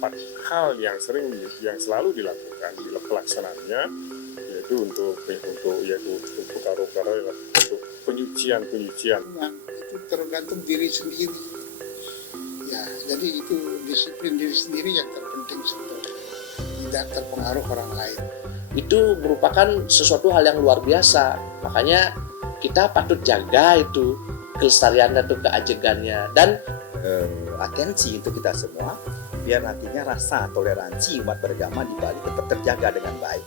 empat hal yang selalu dilakukan di pelaksanaannya, yaitu untuk perkara-perkara untuk penyucian. Nah, itu tergantung diri sendiri. Ya, jadi itu disiplin diri sendiri yang terpenting sebetulnya. Tidak terpengaruh orang lain. Itu merupakan sesuatu hal yang luar biasa. Makanya kita patut jaga itu kelestarian atau keajegannya dan atensi untuk kita semua biar nantinya rasa toleransi umat beragama di Bali tetap terjaga dengan baik.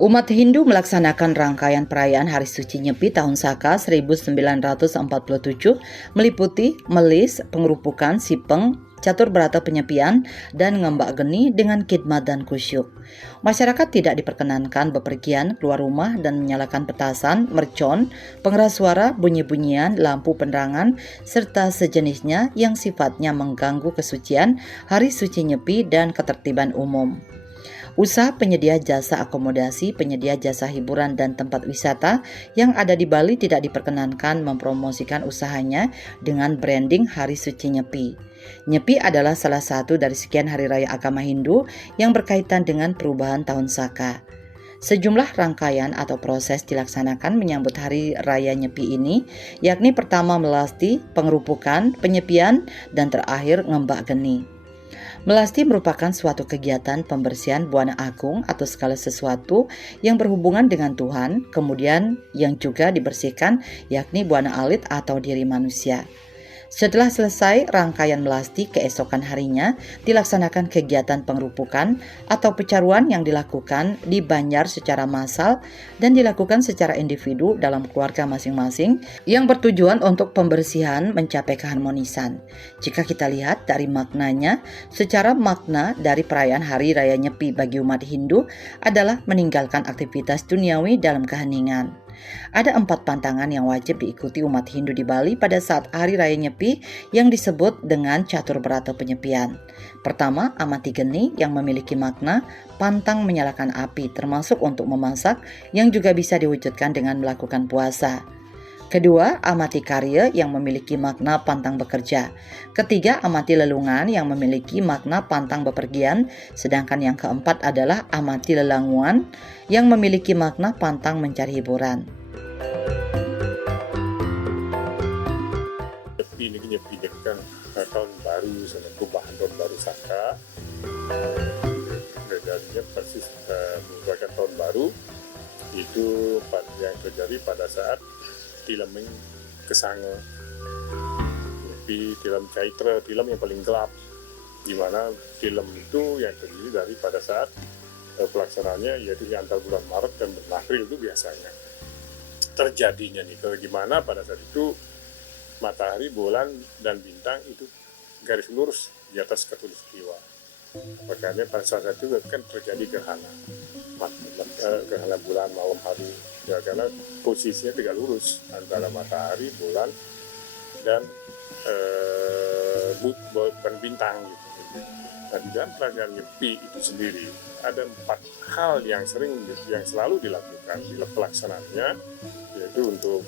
Umat Hindu melaksanakan rangkaian perayaan Hari Suci Nyepi tahun Saka 1947 meliputi melis, pengerupukan, sipeng, catur berata penyepian, dan ngembak geni dengan khidmat dan kusyuk. Masyarakat tidak diperkenankan bepergian keluar rumah dan menyalakan petasan, mercon, pengeras suara, bunyi-bunyian, lampu penerangan, serta sejenisnya yang sifatnya mengganggu kesucian Hari Suci Nyepi dan ketertiban umum. Usaha penyedia jasa akomodasi, penyedia jasa hiburan dan tempat wisata yang ada di Bali tidak diperkenankan mempromosikan usahanya dengan branding Hari Suci Nyepi. Nyepi adalah salah satu dari sekian hari raya agama Hindu yang berkaitan dengan perubahan tahun Saka. Sejumlah rangkaian atau proses dilaksanakan menyambut hari raya Nyepi ini, yakni pertama melasti, pengerupukan, penyepian, dan terakhir ngembak geni. Melasti merupakan suatu kegiatan pembersihan buana agung atau segala sesuatu yang berhubungan dengan Tuhan, kemudian yang juga dibersihkan yakni buana alit atau diri manusia. Setelah selesai rangkaian melasti, keesokan harinya dilaksanakan kegiatan pengerupukan atau pecaruan yang dilakukan di Banjar secara massal dan dilakukan secara individu dalam keluarga masing-masing yang bertujuan untuk pembersihan mencapai keharmonisan. Jika kita lihat dari maknanya, secara makna dari perayaan Hari Raya Nyepi bagi umat Hindu adalah meninggalkan aktivitas duniawi dalam keheningan. Ada 4 pantangan yang wajib diikuti umat Hindu di Bali pada saat Hari Raya Nyepi yang disebut dengan catur berata penyepian. Pertama, amati geni yang memiliki makna pantang menyalakan api termasuk untuk memasak yang juga bisa diwujudkan dengan melakukan puasa. Kedua, amati karya yang memiliki makna pantang bekerja. Ketiga, amati lelungan yang memiliki makna pantang bepergian. Sedangkan yang keempat adalah amati lelanguan yang memiliki makna pantang mencari hiburan. Nyepi ini kan tahun baru sama perubahan tahun baru Saka. Jadinya persis merupakan tahun baru itu yang terjadi pada saat Tilaming Kesanga. Nyepi Tilam Caitra, tilam yang paling gelap, di mana tilam itu yang terdiri dari pada saat pelaksanaannya yaitu di antara bulan Maret dan bulan April itu biasanya terjadinya nih. Bagaimana pada saat itu matahari, bulan, dan bintang itu garis lurus di atas khatulistiwa. Makanya pada saat itu kan terjadi gerhana bulan malam hari ya, karena posisinya tidak lurus antara matahari, bulan, dan bintang gitu. Nah, di dalam pelaksanaan Nyepi itu sendiri ada 4 hal yang selalu dilakukan di pelaksanaannya, yaitu untuk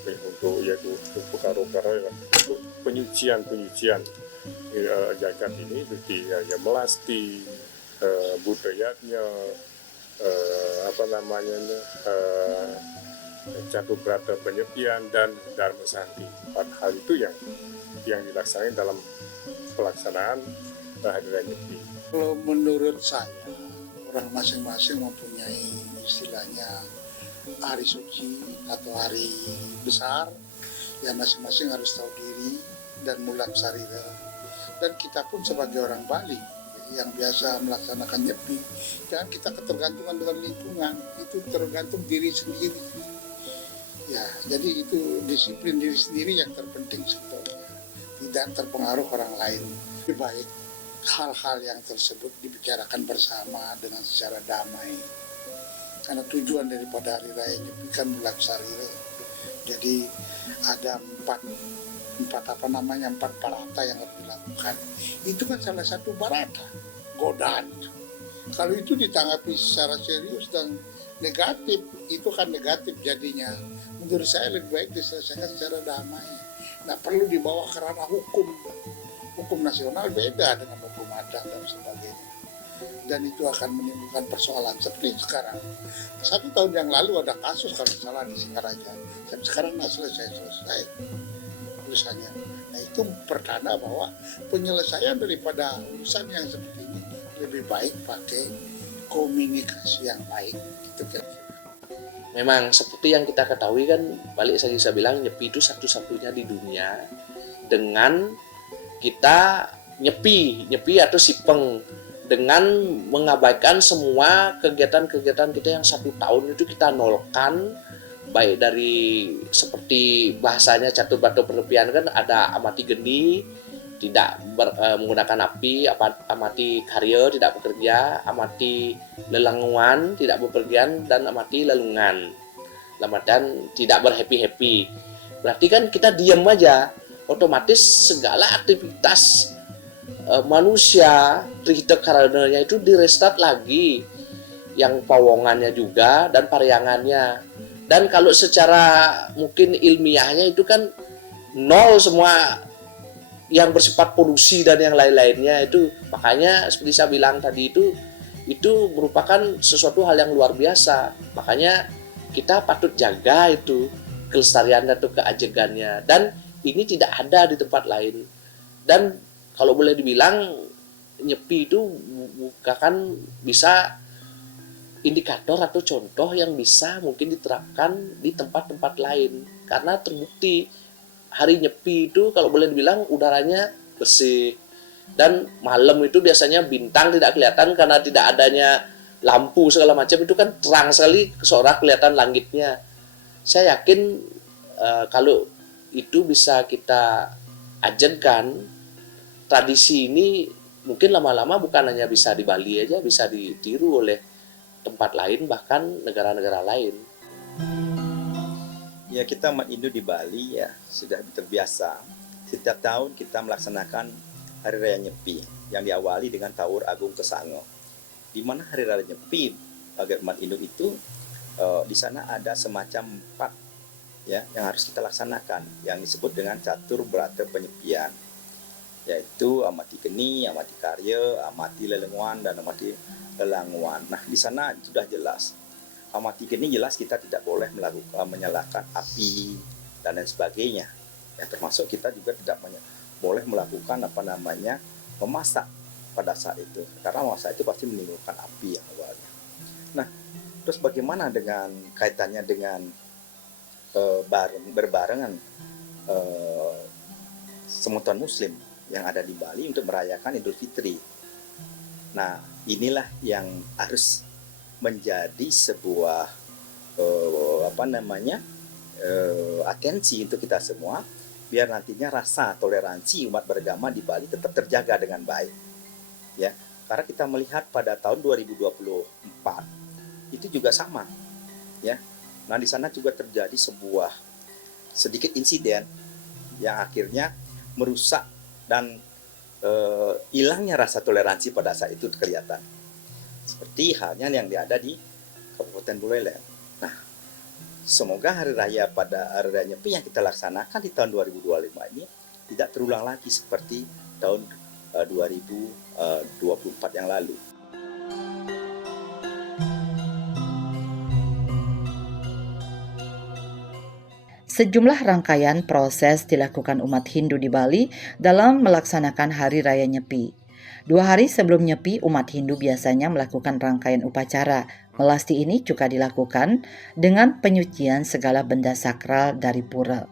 perkara-perkara untuk penyucian jagat ini seperti ya melasti, budayanya, catur berata penyepian dan dharma santi. 4 hal itu yang dilaksanakan dalam pelaksanaan Hari Raya Nyepi. Kalau menurut saya, orang masing-masing mempunyai istilahnya hari suci atau hari besar, ya masing-masing harus tahu diri dan mulat sarira. Dan kita pun sebagai orang Bali yang biasa melaksanakan Nyepi, jangan kita ketergantungan dengan lingkungan, itu tergantung diri sendiri. Ya, jadi itu disiplin diri sendiri yang terpenting sebetulnya, tidak terpengaruh orang lain. Lebih baik hal-hal yang tersebut dibicarakan bersama dengan secara damai. Karena tujuan daripada Hari Raya Nyepi kan mulat sarira. Jadi ada empat barata yang harus dilakukan. Itu kan salah satu barata, godaan. Kalau itu ditanggapi secara serius dan negatif, itu kan negatif jadinya. Menurut saya lebih baik diselesaikan secara damai. Nggak perlu dibawa ke ranah hukum. Hukum nasional beda dengan hukum adat dan sebagainya. Dan itu akan menimbulkan persoalan seperti sekarang. 1 tahun yang lalu ada kasus kalau salah di Singaraja. Tapi sekarang nggak selesai urusannya. Nah itu pertanda bahwa penyelesaian daripada urusan yang seperti ini lebih baik pakai komunikasi yang baik. Itu kira-kira. Memang seperti yang kita ketahui kan, balik saya bilang nyepi itu satu-satunya di dunia dengan kita nyepi atau sipeng dengan mengabaikan semua kegiatan-kegiatan kita yang 1 tahun itu kita nolkan, baik dari seperti bahasanya catur batu penepian kan ada amati geni, tidak menggunakan api, amati karya tidak bekerja, amati lelanguan tidak bepergian, dan amati lelungan, dan tidak berhappy. Berarti kan kita diam aja, otomatis segala aktivitas manusia trihita karananya itu direstart lagi, yang pawongannya juga dan pariangannya. Dan kalau secara mungkin ilmiahnya itu kan nol semua yang bersifat polusi dan yang lain-lainnya itu. Makanya seperti saya bilang tadi itu merupakan sesuatu hal yang luar biasa. Makanya kita patut jaga itu kelestariannya atau keajegannya, dan ini tidak ada di tempat lain. Dan kalau boleh dibilang nyepi itu bukan bisa indikator atau contoh yang bisa mungkin diterapkan di tempat-tempat lain, karena terbukti hari nyepi itu kalau boleh dibilang udaranya bersih, dan malam itu biasanya bintang tidak kelihatan karena tidak adanya lampu segala macam, itu kan terang sekali sorak kelihatan langitnya. Saya yakin kalau itu bisa kita ajarkan, tradisi ini mungkin lama-lama bukan hanya bisa di Bali aja, bisa ditiru oleh tempat lain, bahkan negara-negara lain. Ya, kita umat Hindu di Bali ya sudah terbiasa. Setiap tahun kita melaksanakan Hari Raya Nyepi yang diawali dengan Tawur Agung Kesango. Di mana Hari Raya Nyepi bagi umat Hindu itu di sana ada semacam 4 ya yang harus kita laksanakan, yang disebut dengan Catur Brata Penyepian, yaitu amati geni, amati karya, amati lelenguan, dan amati lelanguan. Nah, di sana sudah jelas. Amati geni jelas kita tidak boleh menyalakan api dan lain sebagainya. Ya, termasuk kita juga tidak boleh melakukan memasak pada saat itu, karena memasak itu pasti menimbulkan api yang awalnya. Nah, terus bagaimana dengan kaitannya dengan berbarengan semutan Muslim yang ada di Bali untuk merayakan Idul Fitri. Nah, inilah yang harus menjadi sebuah atensi untuk kita semua, biar nantinya rasa toleransi umat beragama di Bali tetap terjaga dengan baik. Ya, karena kita melihat pada tahun 2024 itu juga sama. Ya. Nah, di sana juga terjadi sebuah sedikit insiden yang akhirnya merusak dan hilangnya rasa toleransi pada saat itu kelihatan. Seperti halnya yang ada di Kabupaten Buleleng. Nah, semoga hari raya Nyepi yang kita laksanakan di tahun 2025 ini tidak terulang lagi seperti tahun 2024 yang lalu. Sejumlah rangkaian proses dilakukan umat Hindu di Bali dalam melaksanakan Hari Raya Nyepi. 2 hari sebelum Nyepi, umat Hindu biasanya melakukan rangkaian upacara. Melasti ini juga dilakukan dengan penyucian segala benda sakral dari pura.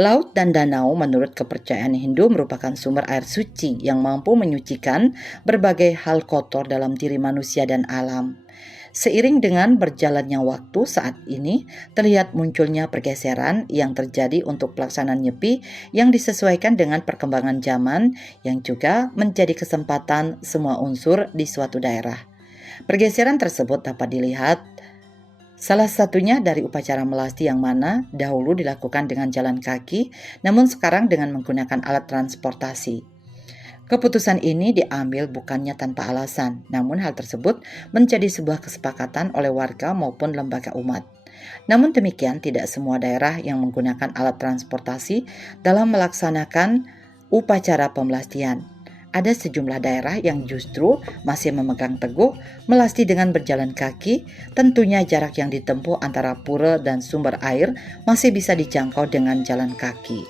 Laut dan danau menurut kepercayaan Hindu merupakan sumber air suci yang mampu menyucikan berbagai hal kotor dalam diri manusia dan alam. Seiring dengan berjalannya waktu saat ini, terlihat munculnya pergeseran yang terjadi untuk pelaksanaan Nyepi yang disesuaikan dengan perkembangan zaman yang juga menjadi kesempatan semua unsur di suatu daerah. Pergeseran tersebut dapat dilihat salah satunya dari upacara melasti yang mana dahulu dilakukan dengan jalan kaki, namun sekarang dengan menggunakan alat transportasi. Keputusan ini diambil bukannya tanpa alasan, namun hal tersebut menjadi sebuah kesepakatan oleh warga maupun lembaga umat. Namun demikian, tidak semua daerah yang menggunakan alat transportasi dalam melaksanakan upacara pemelastian. Ada sejumlah daerah yang justru masih memegang teguh melasti dengan berjalan kaki. Tentunya jarak yang ditempuh antara pura dan sumber air masih bisa dijangkau dengan jalan kaki.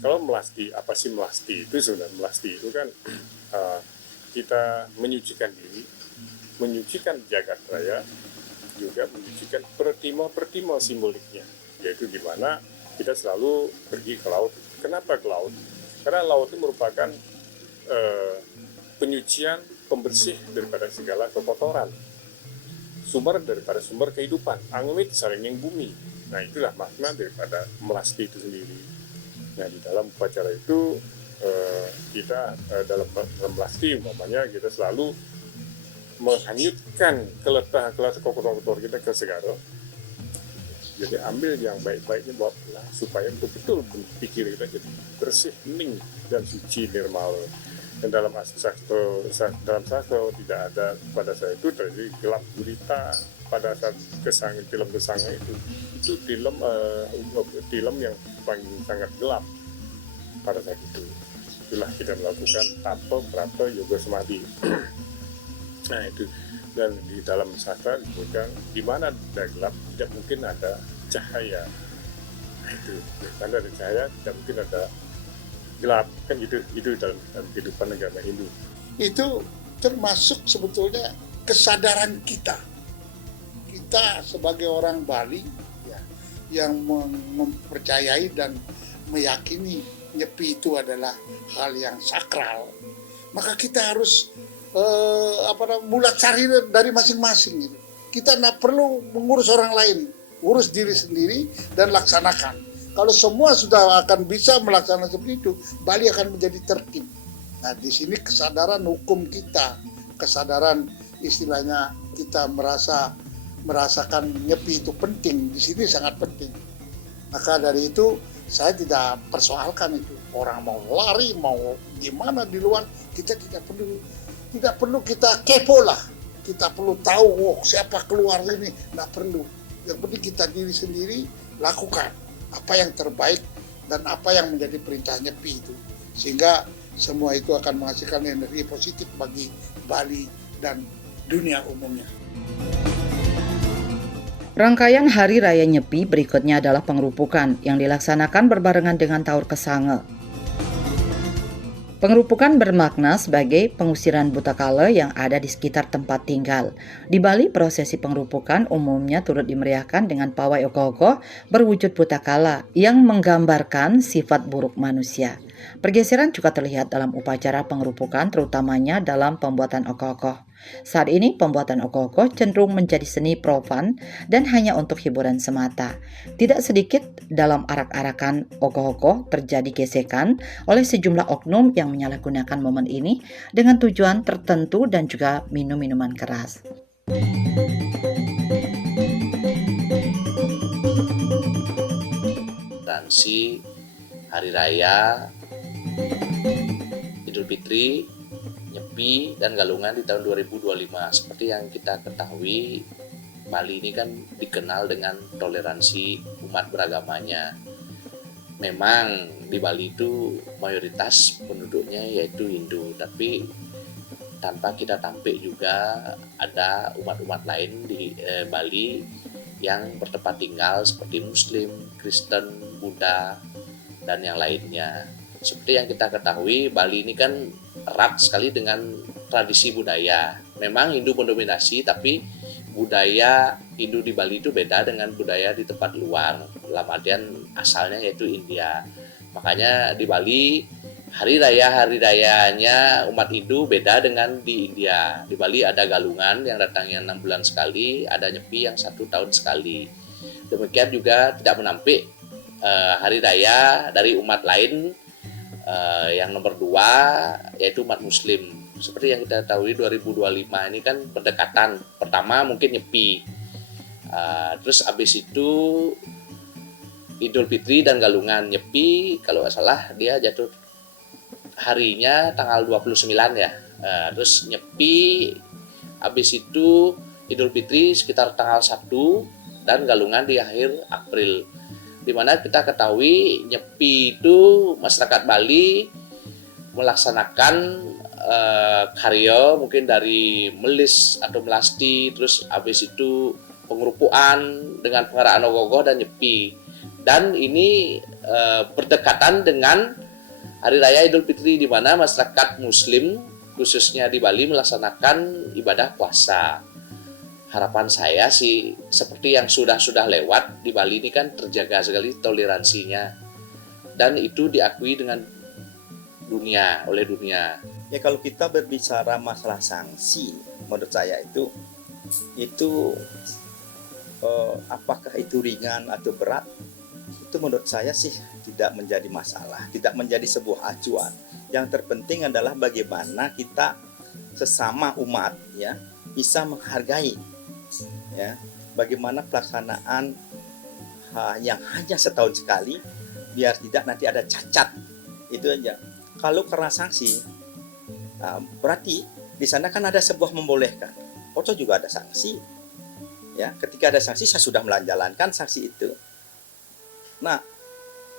Kalau melasti, apa sih melasti itu sebenarnya? Melasti itu kan kita menyucikan diri, menyucikan jagat raya, juga menyucikan pertimo simboliknya, yaitu di mana kita selalu pergi ke laut. Kenapa ke laut? Karena laut itu merupakan penyucian, pembersih daripada segala kekotoran, daripada sumber kehidupan, angwit sarenging bumi. Nah, itulah makna daripada melasti itu sendiri. Nah, di dalam upacara itu kita dalam melasti umpamanya kita selalu menghanyutkan keletah kotor kita ke segala. Jadi ambil yang baik-baiknya bawalah supaya betul-betul pikir kita jadi bersih, hening dan suci nirmal. Dan dalam sastra tidak ada pada saat itu terjadi gelap gulita pada saat film Gesanga itu film yang paling sangat gelap pada saat itu. Itulah kita melakukan tapa prata yoga samadhi. Nah itu, dan di dalam sastra disebutkan di mana ada gelap tidak mungkin ada cahaya. Nah itu, karena ada cahaya tidak mungkin ada gelap, kan itu dalam kehidupan agama Hindu. Itu termasuk sebetulnya kesadaran kita sebagai orang Bali ya, yang mempercayai dan meyakini Nyepi itu adalah hal yang sakral. Maka kita harus mulai cari dari masing-masing gitu. Kita tidak perlu mengurus orang lain, urus diri sendiri dan laksanakan. Kalau semua sudah akan bisa melaksanakan seperti itu, Bali akan menjadi tertib. Nah, di sini kesadaran hukum kita, kesadaran istilahnya kita merasakan Nyepi itu penting, di sini sangat penting. Maka dari itu saya tidak persoalkan itu. Orang mau lari, mau gimana di luar, kita tidak perlu kita kepo lah. Kita perlu tahu siapa keluar ini, tidak perlu. Yang penting kita diri sendiri lakukan apa yang terbaik dan apa yang menjadi perintah Nyepi itu, sehingga semua itu akan menghasilkan energi positif bagi Bali dan dunia umumnya. Rangkaian Hari Raya Nyepi berikutnya adalah pengerupukan yang dilaksanakan berbarengan dengan Taur Kesange. Pengerupukan bermakna sebagai pengusiran butakala yang ada di sekitar tempat tinggal. Di Bali, prosesi pengerupukan umumnya turut dimeriahkan dengan pawai ogoh-ogoh berwujud butakala yang menggambarkan sifat buruk manusia. Pergeseran juga terlihat dalam upacara pengerupukan, terutamanya dalam pembuatan ogoh-ogoh. Saat ini pembuatan ogoh-ogoh cenderung menjadi seni profan dan hanya untuk hiburan semata. Tidak sedikit dalam arak-arakan ogoh-ogoh terjadi gesekan oleh sejumlah oknum yang menyalahgunakan momen ini dengan tujuan tertentu dan juga minum minuman keras. Transi Hari Raya Idul Fitri, Nyepi, dan Galungan di tahun 2025. Seperti yang kita ketahui, Bali ini kan dikenal dengan toleransi umat beragamanya. Memang di Bali itu mayoritas penduduknya yaitu Hindu, tapi tanpa kita tampik juga ada umat-umat lain di Bali yang bertempat tinggal seperti Muslim, Kristen, Buddha, dan yang lainnya. Seperti yang kita ketahui, Bali ini kan erat sekali dengan tradisi budaya. Memang Hindu mendominasi, tapi budaya Hindu di Bali itu beda dengan budaya di tempat luar. Dalam artian asalnya yaitu India. Makanya di Bali hari rayanya umat Hindu beda dengan di India. Di Bali ada Galungan yang datangnya 6 bulan sekali, ada Nyepi yang 1 tahun sekali. Demikian juga tidak menampik hari raya dari umat lain. Yang nomor 2 yaitu umat Muslim. Seperti yang kita tahu 2025 ini kan pendekatan. Pertama mungkin Nyepi, terus abis itu Idul Fitri dan Galungan. Nyepi kalau nggak salah dia jatuh harinya tanggal 29 ya. Terus Nyepi habis itu Idul Fitri sekitar tanggal 1 dan Galungan di akhir April. Dimana kita ketahui Nyepi itu masyarakat Bali melaksanakan karya mungkin dari melis atau melasti, terus habis itu pengerupuan dengan pengaraan ogoh-ogoh dan Nyepi. Dan ini berdekatan dengan Hari Raya Idul Fitri di mana masyarakat Muslim khususnya di Bali melaksanakan ibadah puasa. Harapan saya sih seperti yang sudah lewat di Bali ini kan terjaga sekali toleransinya dan itu diakui dengan oleh dunia. Ya kalau kita berbicara masalah sanksi, menurut saya itu apakah itu ringan atau berat? Itu menurut saya sih tidak menjadi masalah, tidak menjadi sebuah acuan. Yang terpenting adalah bagaimana kita sesama umat ya bisa menghargai ya bagaimana pelaksanaan yang hanya setahun sekali biar tidak nanti ada cacat. Itu aja. Kalau karena sanksi berarti di sana kan ada sebuah membolehkan. Oto juga ada sanksi. Ya, ketika ada sanksi saya sudah menjalankan sanksi itu. Nah,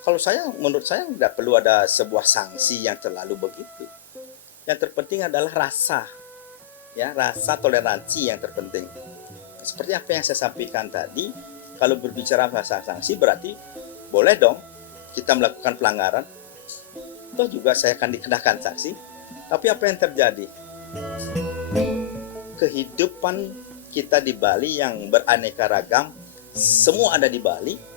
kalau menurut saya tidak perlu ada sebuah sanksi yang terlalu begitu. Yang terpenting adalah rasa toleransi yang terpenting. Seperti apa yang saya sampaikan tadi, kalau berbicara masalah sanksi berarti boleh dong kita melakukan pelanggaran. Itu juga saya akan dikenakan sanksi. Tapi apa yang terjadi? Kehidupan kita di Bali yang beraneka ragam, semua ada di Bali.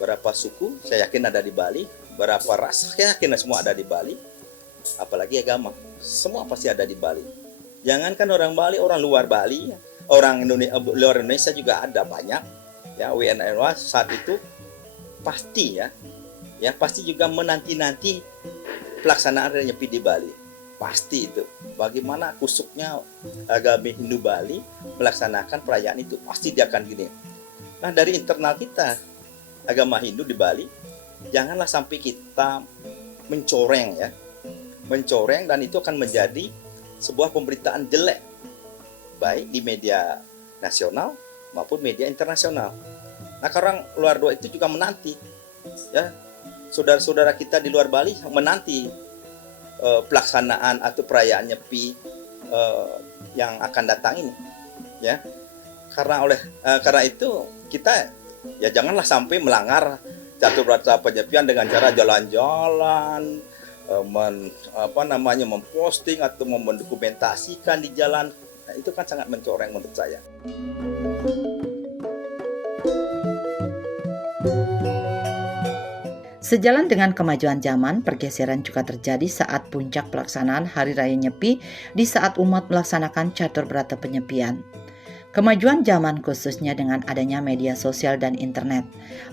Berapa suku, saya yakin ada di Bali. Berapa ras, saya yakin semua ada di Bali. Apalagi agama, semua pasti ada di Bali. Jangankan orang Bali, orang luar Bali, orang luar Indonesia juga ada banyak. Ya, WNA saat itu pasti pasti juga menanti-nanti pelaksanaan Hari Nyepi di Bali. Pasti itu. Bagaimana kusuknya agama Hindu Bali melaksanakan perayaan itu, pasti dia akan gini. Nah, dari internal kita agama Hindu di Bali, janganlah sampai kita mencoreng dan itu akan menjadi sebuah pemberitaan jelek baik di media nasional maupun media internasional. Nah, orang luar dua itu juga menanti ya, saudara-saudara kita di luar Bali menanti pelaksanaan atau perayaan Nyepi yang akan datang ini ya. Karena itu kita ya janganlah sampai melanggar catur berata penyepian dengan cara jalan-jalan, memposting atau mendokumentasikan di jalan. Nah, itu kan sangat mencoreng menurut saya. Sejalan dengan kemajuan zaman, pergeseran juga terjadi saat puncak pelaksanaan Hari Raya Nyepi di saat umat melaksanakan catur berata penyepian. Kemajuan zaman khususnya dengan adanya media sosial dan internet,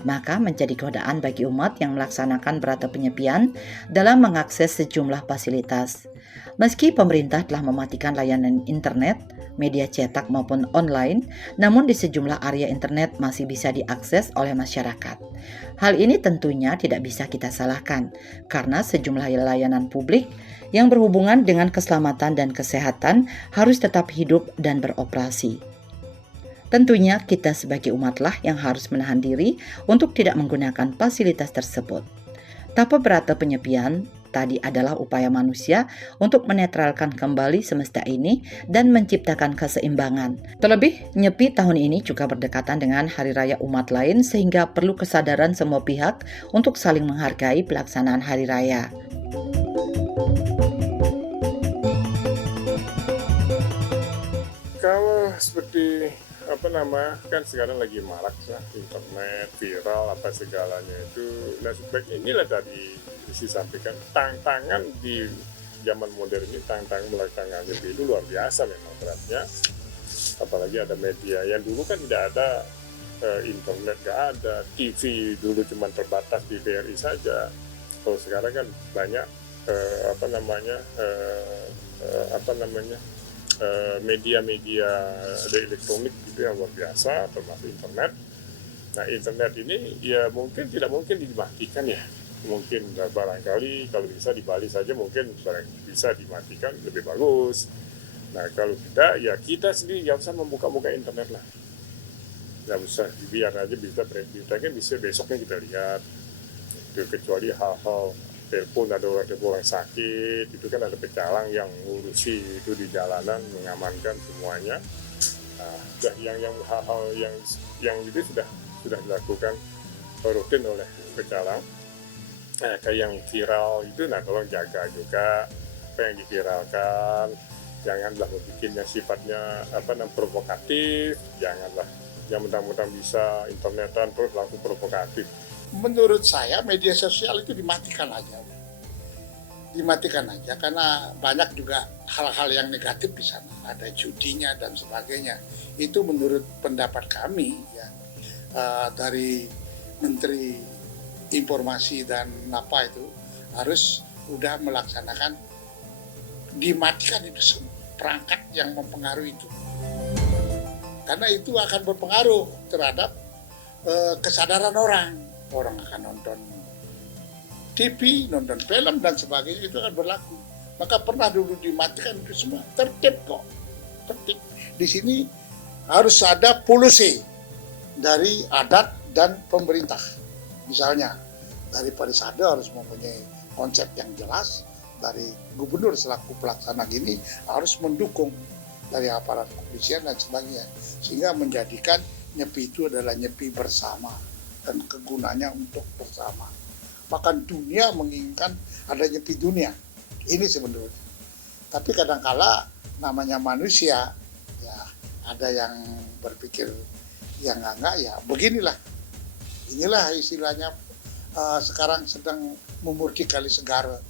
maka menjadi godaan bagi umat yang melaksanakan berata penyepian dalam mengakses sejumlah fasilitas. Meski pemerintah telah mematikan layanan internet, media cetak maupun online, namun di sejumlah area internet masih bisa diakses oleh masyarakat. Hal ini tentunya tidak bisa kita salahkan, karena sejumlah layanan publik yang berhubungan dengan keselamatan dan kesehatan harus tetap hidup dan beroperasi. Tentunya kita sebagai umatlah yang harus menahan diri untuk tidak menggunakan fasilitas tersebut. Tapa berata penyepian tadi adalah upaya manusia untuk menetralkan kembali semesta ini dan menciptakan keseimbangan. Terlebih, Nyepi tahun ini juga berdekatan dengan hari raya umat lain sehingga perlu kesadaran semua pihak untuk saling menghargai pelaksanaan hari raya. Kalau seperti kan sekarang lagi marak lah internet viral apa segalanya itu. Nah, sebaik inilah tadi disampaikan tantangan di zaman modern ini, tantangan melaksanakan Nyepi itu luar biasa memang beratnya. Apalagi ada media yang dulu kan tidak ada internet, nggak ada TV dulu cuma terbatas di BRI saja. Kalau sekarang kan banyak media-media elektronik itu yang luar biasa, termasuk internet. Nah internet ini ya mungkin tidak mungkin dimatikan ya. Mungkin barangkali kalau bisa di Bali saja mungkin bisa dimatikan lebih bagus. Nah kalau tidak ya kita sendiri nggak usah membuka-buka internet lah. Nggak usah, biar aja bisa berita kan bisa besoknya kita lihat. Itu kecuali hal-hal telepon ada orang sakit itu kan ada pecalang yang ngurusi itu di jalanan mengamankan semuanya. Nah, yang hal-hal yang itu sudah dilakukan rutin oleh pecalang. Nah, kayak yang viral itu, nah tolong jaga juga apa yang diviralkan, janganlah membuatnya sifatnya provokatif, janganlah yang mentang-mentang bisa internetan terus langsung provokatif. Menurut saya media sosial itu dimatikan aja karena banyak juga hal-hal yang negatif di sana, ada judinya dan sebagainya. Itu menurut pendapat kami ya, dari Menteri Informasi dan apa itu harus udah melaksanakan dimatikan itu semua perangkat yang mempengaruhi itu, karena itu akan berpengaruh terhadap kesadaran orang akan nonton TV, nonton film dan sebagainya, itu akan berlaku. Maka pernah dulu dimatikan itu semua, tertib kok, tertib. Di sini harus ada policy dari adat dan pemerintah. Misalnya dari Parisade harus mempunyai konsep yang jelas, dari gubernur selaku pelaksana gini harus mendukung dari aparat kepolisian dan sebagainya, sehingga menjadikan nyepi itu adalah nyepi bersama dan kegunaannya untuk bersama. Bahkan dunia menginginkan ada nyepi dunia. Ini sebenarnya. Tapi kadangkala namanya manusia, ya ada yang berpikir yang enggak ya beginilah. Inilah istilahnya sekarang sedang memurti Kali Segara.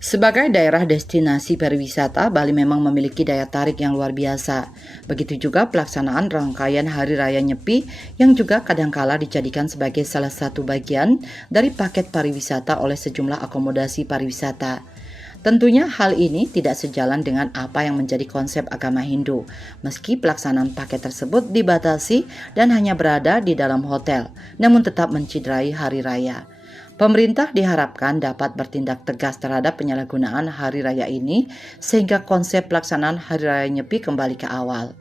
Sebagai daerah destinasi pariwisata, Bali memang memiliki daya tarik yang luar biasa. Begitu juga pelaksanaan rangkaian Hari Raya Nyepi yang juga kadangkala dijadikan sebagai salah satu bagian dari paket pariwisata oleh sejumlah akomodasi pariwisata. Tentunya hal ini tidak sejalan dengan apa yang menjadi konsep agama Hindu, meski pelaksanaan paket tersebut dibatasi dan hanya berada di dalam hotel, namun tetap menciderai Hari Raya. Pemerintah diharapkan dapat bertindak tegas terhadap penyalahgunaan Hari Raya ini sehingga konsep pelaksanaan Hari Raya Nyepi kembali ke awal.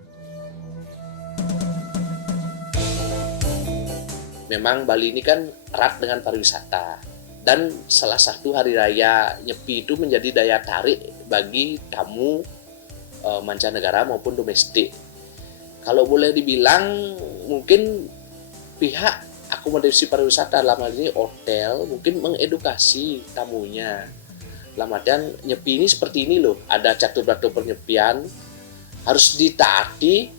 Memang Bali ini kan erat dengan pariwisata, dan salah satu Hari Raya Nyepi itu menjadi daya tarik bagi tamu mancanegara maupun domestik. Kalau boleh dibilang mungkin pihak akomodasi pariwisata dalam hal ini hotel mungkin mengedukasi tamunya. Dalam artian nyepi ini seperti ini loh, ada catur-catur penyepian harus ditaati.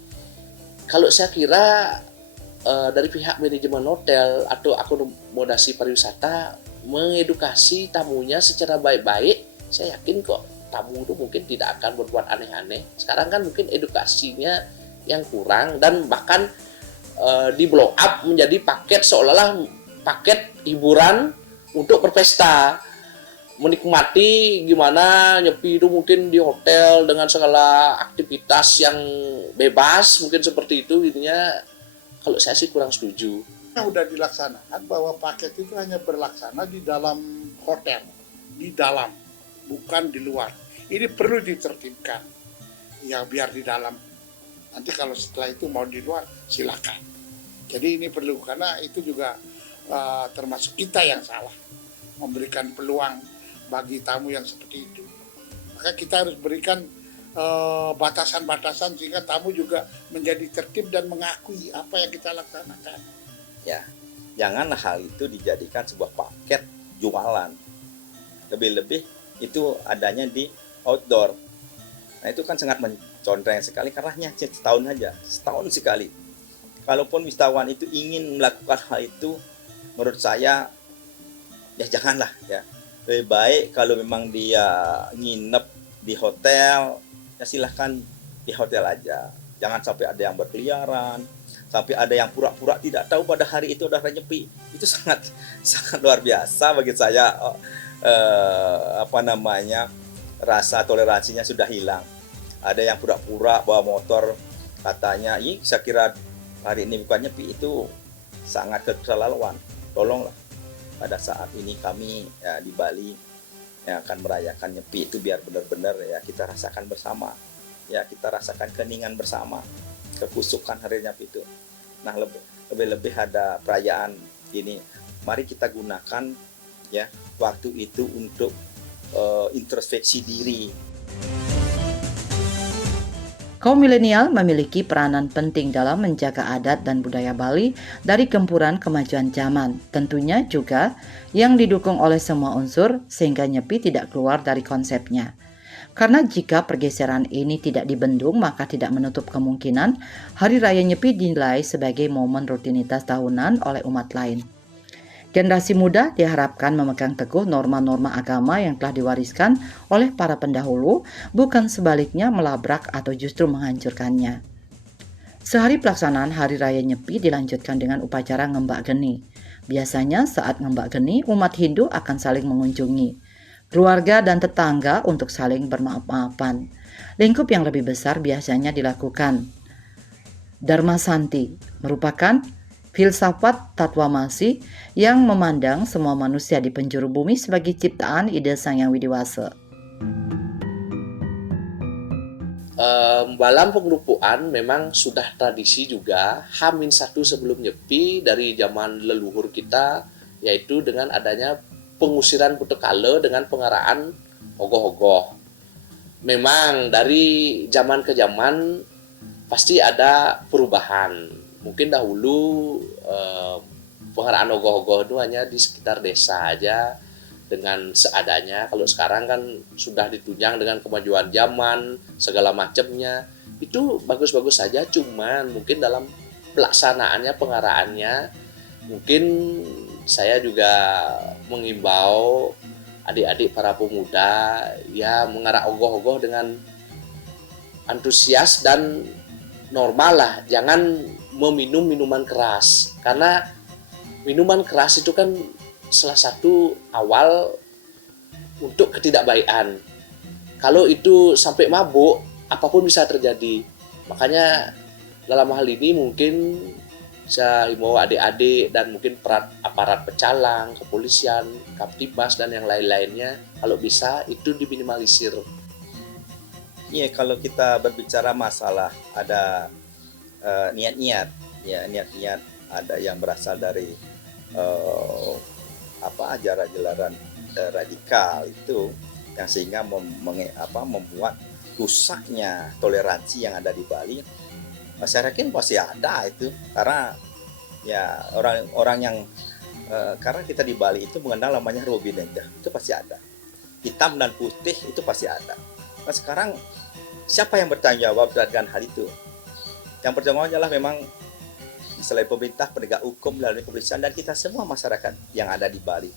Kalau saya kira dari pihak manajemen hotel atau akomodasi pariwisata mengedukasi tamunya secara baik-baik, saya yakin kok tamu itu mungkin tidak akan berbuat aneh-aneh. Sekarang kan mungkin edukasinya yang kurang dan bahkan di blow up menjadi paket seolah-olah paket hiburan untuk berpesta, menikmati gimana nyepi itu mungkin di hotel dengan segala aktivitas yang bebas, mungkin seperti itu. Intinya kalau saya sih kurang setuju. Sudah dilaksanakan bahwa paket itu hanya berlaksana di dalam hotel, di dalam, bukan di luar. Ini perlu ditertibkan, ya biar di dalam. Nanti kalau setelah itu mau di luar, silakan. Jadi ini perlu, karena itu juga termasuk kita yang salah. Memberikan peluang bagi tamu yang seperti itu. Maka kita harus berikan batasan-batasan sehingga tamu juga menjadi tertib dan mengakui apa yang kita laksanakan. Ya, janganlah hal itu dijadikan sebuah paket jualan. Lebih-lebih itu adanya di outdoor. Nah itu kan sangat mencontreng sekali karena hanya setahun sekali. Kalaupun wisatawan itu ingin melakukan hal itu, menurut saya ya janganlah ya. Lebih baik kalau memang dia nginep di hotel, ya silahkan di hotel aja. Jangan sampai ada yang berkeliaran, sampai ada yang pura-pura tidak tahu pada hari itu ada Nyepi. Itu sangat luar biasa bagi saya. Rasa toleransinya sudah hilang. Ada yang pura-pura bawa motor katanya, ini saya kira hari ini bukan Nyepi itu sangat keterlaluan. Tolonglah pada saat ini kami ya, di Bali yang akan merayakan Nyepi itu biar benar-benar ya kita rasakan bersama, ya kita rasakan keningan bersama, kekusukan hari Nyepi itu. Nah lebih-lebih ada perayaan ini, mari kita gunakan ya waktu itu untuk introspeksi diri. Kaum milenial memiliki peranan penting dalam menjaga adat dan budaya Bali dari gempuran kemajuan zaman. Tentunya juga yang didukung oleh semua unsur sehingga Nyepi tidak keluar dari konsepnya. Karena jika pergeseran ini tidak dibendung, maka tidak menutup kemungkinan Hari Raya Nyepi dinilai sebagai momen rutinitas tahunan oleh umat lain. Generasi muda diharapkan memegang teguh norma-norma agama yang telah diwariskan oleh para pendahulu, bukan sebaliknya melabrak atau justru menghancurkannya. Sehari pelaksanaan Hari Raya Nyepi dilanjutkan dengan upacara ngembak geni. Biasanya saat ngembak geni, umat Hindu akan saling mengunjungi keluarga dan tetangga untuk saling bermaaf-maafan. Lingkup yang lebih besar biasanya dilakukan Dharma Santi, merupakan filsafat tatwamasi yang memandang semua manusia di penjuru bumi sebagai ciptaan ide Sang Yang Widiwasa. Dalam pengerupuan memang sudah tradisi juga H-1 sebelum Nyepi dari zaman leluhur kita, yaitu dengan adanya pengusiran putekala dengan pengaraan ogoh-ogoh. Memang dari zaman ke zaman pasti ada perubahan. Mungkin dahulu pengaraan ogoh-ogoh itu hanya di sekitar desa aja dengan seadanya. Kalau sekarang kan sudah ditunjang dengan kemajuan zaman, segala macamnya. Itu bagus-bagus saja, cuman mungkin dalam pelaksanaannya, pengaraannya, mungkin saya juga mengimbau adik-adik para pemuda ya mengarah ogoh-ogoh dengan antusias dan normal lah, jangan meminum minuman keras, karena minuman keras itu kan salah satu awal untuk ketidakbaikan. Kalau itu sampai mabuk, apapun bisa terjadi. Makanya dalam hal ini mungkin saya himbau adik-adik dan mungkin aparat pecalang, kepolisian, Kaptibmas dan yang lain-lainnya, kalau bisa itu diminimalisir. Iya, kalau kita berbicara masalah ada niat-niat, ya niat-niat ada yang berasal dari ajaran-ajaran radikal itu yang sehingga membuat rusaknya toleransi yang ada di Bali. Saya yakin pasti ada itu, karena ya orang-orang yang karena kita di Bali itu mengenal namanya Robinenja, itu pasti ada. Hitam dan putih itu pasti ada. Nah sekarang siapa yang bertanggung jawab dengan hal itu? Yang bertanggung jawab adalah memang selain pemerintah, penegak hukum, melalui kepolisian, dan kita semua masyarakat yang ada di Bali.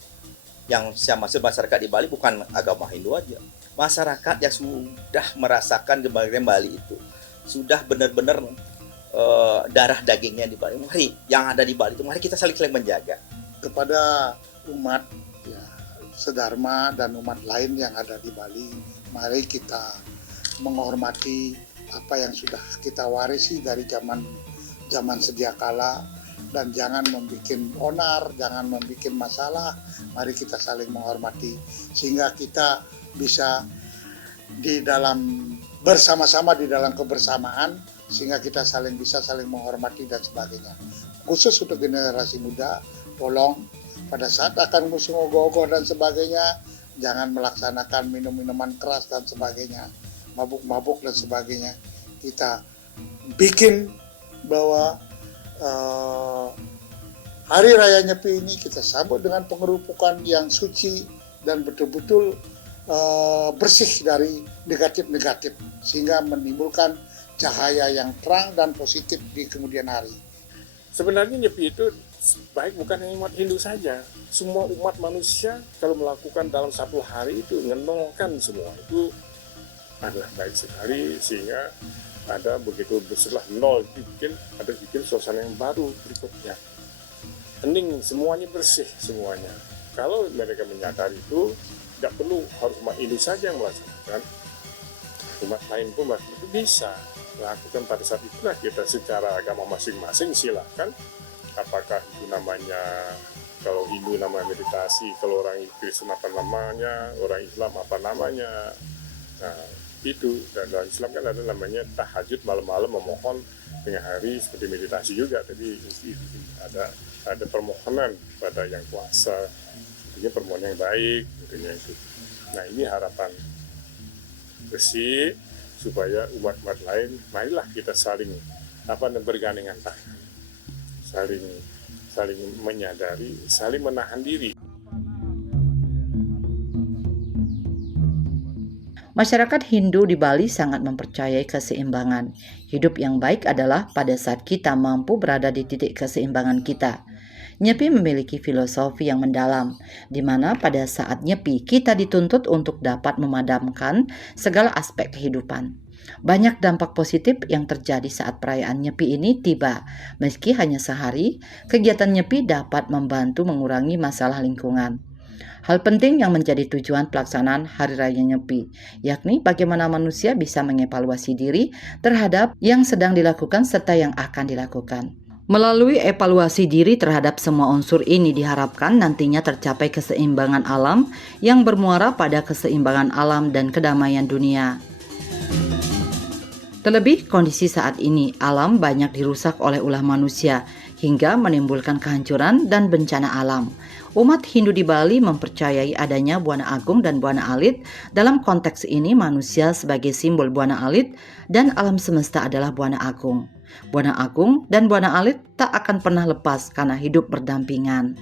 Yang saya maksud masyarakat di Bali bukan agama Hindu aja. Masyarakat yang sudah merasakan kebahagiaan Bali itu. Sudah benar-benar darah dagingnya di Bali. Mari yang ada di Bali itu, mari kita saling menjaga. Kepada umat ya, sedharma dan umat lain yang ada di Bali, mari kita menghormati apa yang sudah kita warisi dari zaman sedia kala, dan jangan membuat onar, jangan membuat masalah. Mari kita saling menghormati sehingga kita bisa di dalam bersama-sama di dalam kebersamaan, sehingga kita bisa saling menghormati dan sebagainya. Khusus untuk generasi muda, tolong pada saat akan musim ogoh-ogoh dan sebagainya, jangan melaksanakan minum-minuman keras dan sebagainya, mabuk-mabuk dan sebagainya. Kita bikin bahwa Hari Raya Nyepi ini kita sambut dengan pengerupukan yang suci dan betul-betul bersih dari negatif-negatif, sehingga menimbulkan cahaya yang terang dan positif di kemudian hari. Sebenarnya Nyepi itu baik bukan hanya umat Hindu saja, semua umat manusia kalau melakukan dalam satu hari itu ngenongkan semua itu adalah baik sekali, sehingga ada begitu setelah nol bikin suasana yang baru berikutnya. Hening, semuanya bersih semuanya. Kalau mereka menyadari itu, tidak perlu harus umat Hindu saja yang melaksanakan, umat lain pun itu bisa. lakukan pada saat itulah kita secara agama masing-masing silahkan, apakah itu namanya, kalau Hindu namanya meditasi, kalau orang Kristen apa namanya, orang Islam apa namanya. Nah, itu, dan dalam Islam kan ada namanya tahajud, malam-malam memohon tengah hari seperti meditasi juga. Jadi ada permohonan pada yang kuasa, intinya permohonan yang baik, intinya itu. Nah, ini harapan bersih supaya umat-umat lain, marilah kita saling bergandengan tangan, saling menyadari, saling menahan diri. Masyarakat Hindu di Bali sangat mempercayai keseimbangan. Hidup yang baik adalah pada saat kita mampu berada di titik keseimbangan kita. Nyepi memiliki filosofi yang mendalam, di mana pada saat nyepi kita dituntut untuk dapat memadamkan segala aspek kehidupan. Banyak dampak positif yang terjadi saat perayaan Nyepi ini tiba. Meski hanya sehari, kegiatan Nyepi dapat membantu mengurangi masalah lingkungan. Hal penting yang menjadi tujuan pelaksanaan Hari Raya Nyepi, yakni bagaimana manusia bisa mengevaluasi diri terhadap yang sedang dilakukan serta yang akan dilakukan. Melalui evaluasi diri terhadap semua unsur ini diharapkan nantinya tercapai keseimbangan alam yang bermuara pada keseimbangan alam dan kedamaian dunia. Terlebih kondisi saat ini, alam banyak dirusak oleh ulah manusia hingga menimbulkan kehancuran dan bencana alam. Umat Hindu di Bali mempercayai adanya Buana Agung dan Buana Alit. Dalam konteks ini manusia sebagai simbol Buana Alit dan alam semesta adalah Buana Agung. Buana Agung dan Buana Alit tak akan pernah lepas karena hidup berdampingan.